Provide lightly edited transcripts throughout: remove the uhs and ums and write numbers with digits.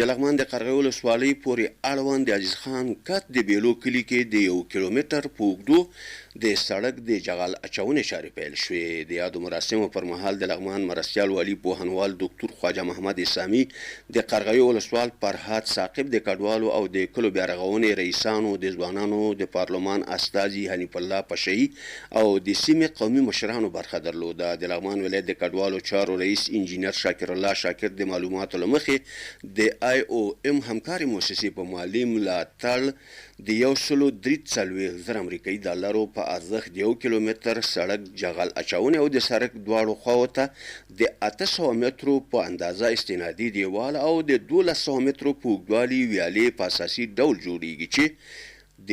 د لغمان د قرغې ولسوالۍ پورې اړوند د عزیز خان کت د بیلو کلي کې د 1 کیلومتر په اوږدو د سړک د جغل اچونې چارې پیل شوې. د یادو مراسمو پر مهال د لغمان مرستیال والي پوهنوال ډاکټر خواجه محمد اسامي د قرغې ولسوال فرهاد ثاقب د کډوالو او د کلو بیارغونې رئیسانو د ځوانانو د پارلمان استازي حنیف الله پشهي او د سیمې قومي مشرانو برخه درلوده. د لغمان ولایت د کډوالو چارو رئیس انجینر شاکر الله شاکر د معلوماتو له مخې د IOM همکاري مؤسسې په مالي ملاتړ د 143,000 امریکایي ډالرو په ارزښت د 1 کیلومتر سړک جغل اچونې او د سړک دواړو خواو ته د 800 مترو په اندازه استنادي دیوال او د 1200 مترو په اوږدوالي ویالې په اساسي ډول جوړیږي چې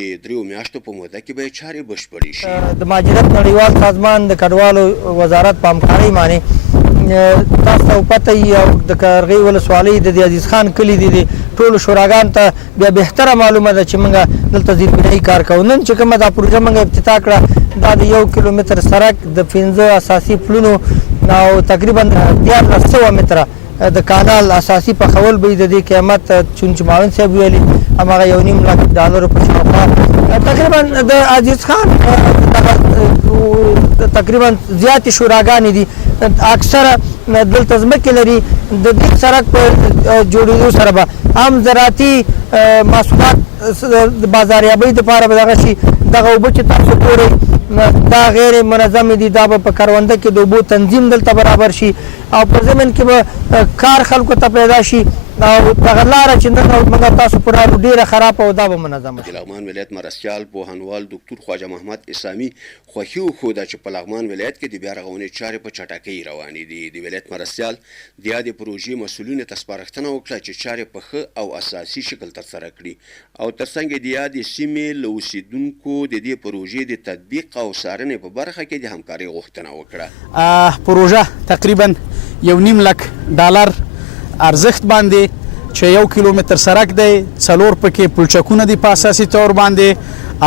د 3 میاشتو په موده کې به چارې بشپړې شي. د مهاجرت نړیوال سازمان د کډوالو وزارت په همکارۍ باندې تاسو ته پته وي او د قرغې ولسوالۍ د عزیز خان کلي د ټولو شوراګانو ته بیا بهتره معلومه ده چې موږ دلته زیربنایي کار کوو. نن چې کومه دا پروژه موږ افتتاح کړه دا د 1 کیلومتر سړک د 15 اساسي پلونو او تقریبا 1300 متره د کانال اساسي پخول به د دې قیمت چونچ معاون صاحب ویلي هماغه 1.5 لک ډالر په شاوخوا تقریبا د عزیز خان تقریبا زیاتې شوراګانې دي اکثره دلته ځمکې لري. د دې سړک په جوړېدو سره به عام زراعتي محصولات د بازاریابۍ دپاره به دغه شي دغه اوبه چې تاسو ګورئ دا غیر منظم دي دا به په کرونده کې د اوبو تنظیم دلته برابر شي او په ضمن کې به کار خلکو ته پیدا شي او دغه لاره چې نن موږ تاسو پر ډیره خراب او دا به منظمه شي. د لغمان ولایت مرستیال پوهنوال ډاکټر خواجه محمد اسامي خوښي وښوده چې په لغمان ولایت کې د بیا رغونې چارې په چټکۍ روانې دي. د ولایت مرستیال د یادې پروژې مسؤلینو ته سپارښتنه وکړه چې چارې په ښه او اساسي شکل ترسره کړي او ترڅنګ د یادې سیمې له اوسیدونکو د دې پروژې د تطبیق او څارنې په برخه کې د همکارۍ غوښتنه وکړه. پروژه تقریبا 1.5 لک ډالر ارزښت باندې چې 1 کیلومتر سړک دی 4 پکې پلچکونه دي په اساسي طور باندې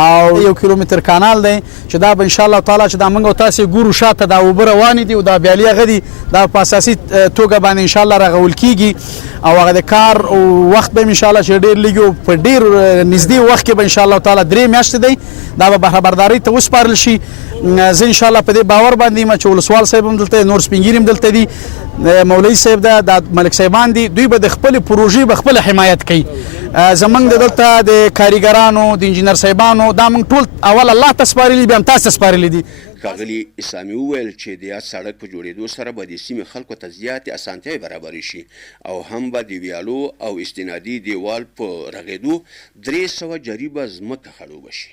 او 1 کیلومتر کانال دی چې دا به ان شاء الله تعالی چې دا موږ تاسو ګورو شاته دا اوبه روانې دي او دا بیالې غدي دا په اساسي توګه باندې ان شاء الله رغول کیږي او هغه د کار او وخت به ان شاء الله چې ډیر لګو په ډیر نږدې وخت کې به ان شاء الله تعالی 3 میاشتې دی دا به خبرداري ته وسپارل شي. زه ان شاء الله په دې باور باندې ما چې ولسوال صاحب هم دلته نور سپینګیر هم دلته دي مولوی صاحب د ملک صاحبان دي دوی به د خپل پروژې به خپل حمایت کوي. زمونږ دلته د کاریګرانو د انجینر صاحبانو دا موږ ټول اول الله ته سپارلي بیا هم تاسو ته سپارلي دي. ښاغلي اسامي وویل چې د یاد سړک په جوړېدو سره به د سیمې خلکو ته زیاتې اسانتیاوې برابرې شي او هم به د ویالو او استنادي دیوال په رغېدو 300 جریبه ځمکه خړوبه شي.